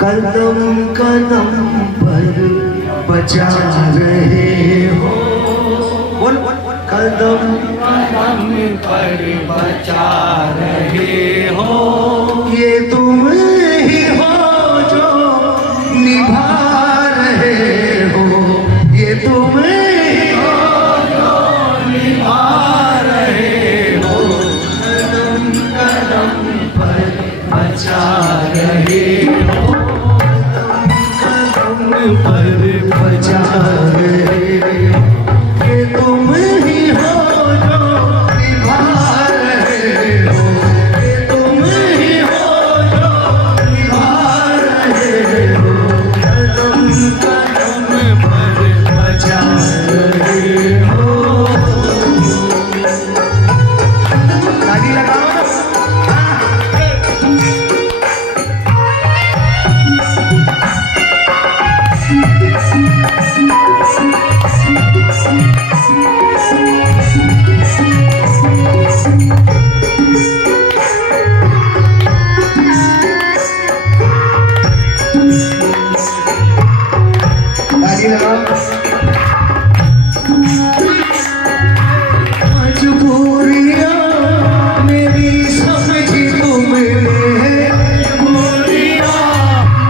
कदम कदम पर बचा रहे हो, बोल कदम कदम पर बचा रहे हो, ये तुम ही हो जो निभा रहे हो, ये तुम ही हो जो निभा रहे हो, कदम कदम पर बचा रहे हो, कदम पर बचा रहे हो, ये तुम ही हो जो निभा रहे हो, ये तुम ही हो जो निभा रहे हो, कदम कदम पर बचा रहे हो। ताली लगाओ मजबूरियां मेरी समझी तुमने, मजबूरियां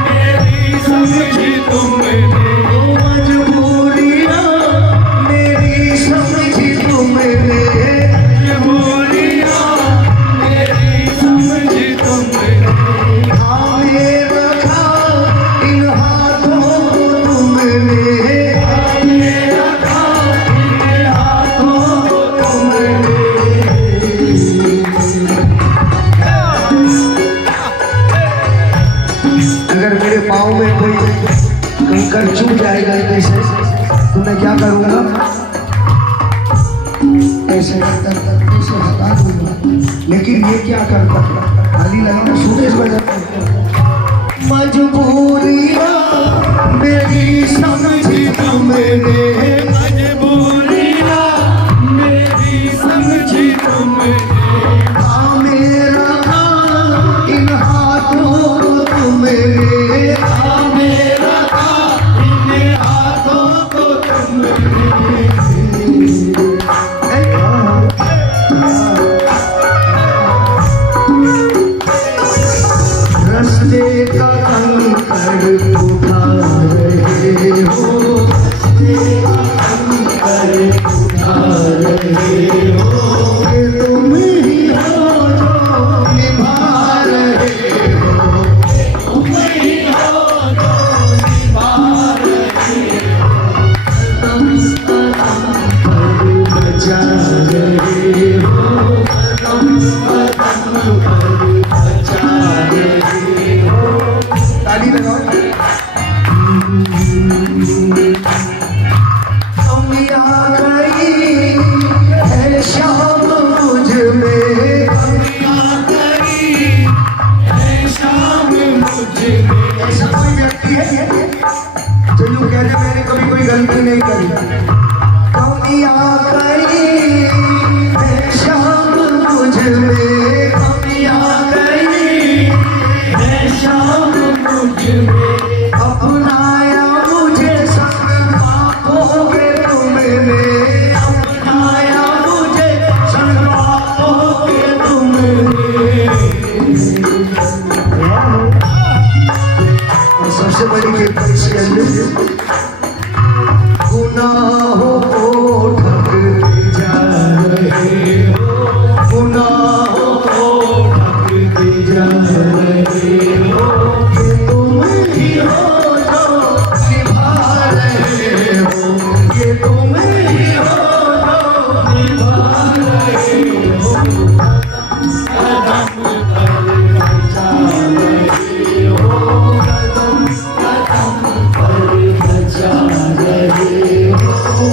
मेरी समझी तुमने, मजबूरियां मेरी समझी तुमने, मजबूरियां मेरी समझी तुमने, थामे रखा इन हाथों को तुमने, अगर मेरे पाँव में कोई कंकर चुभ जाएगा कैसे तो मैं क्या करूँगा, ऐसे ऐसे हटा दूंगा। लेकिन ये क्या करता, ताली लगाना सुरेश बजाता, मजबूरियां मेरी समझी तुमने, मजबूरियां मेरी समझी तुमने, मेरा इन हाथों को तुमने, मेरा इन हाथों को तुमने, रस्ते का कंकड़ उठा रहे हो, उठा रहे हो, ये तुम ही हो जो निभा रहे हो, तुम ही हो जो निभा रहे हो, पर बचा रहे हो, पर बचा रहे हो। ताली लगाओ। कमी आ गई है शाम मुझ में, आ गई है शाम मुझ में, ऐसा कोई व्यक्ति है जो यूं कह दे मैंने कभी कोई गलती नहीं करी। कमी आ गई है शाम मुझ में, कमी आ गई है शाम मुझ में, अपनाया मुझे संग पापोगे तुमने, अपनाया मुझे संग पापोगे तुमने। और सबसे बड़ी कृपा इसके अंदर गुनाहों को ढकते जा रहे हो, गुनाहों को ढकते जा रहे हो, ये तुम ही हो जो निभा रहे हो, ये तुम ही हो जो निभा रहे हो, कदम पर बचा रहे हो, कदम कदम पर बचा रहे हो।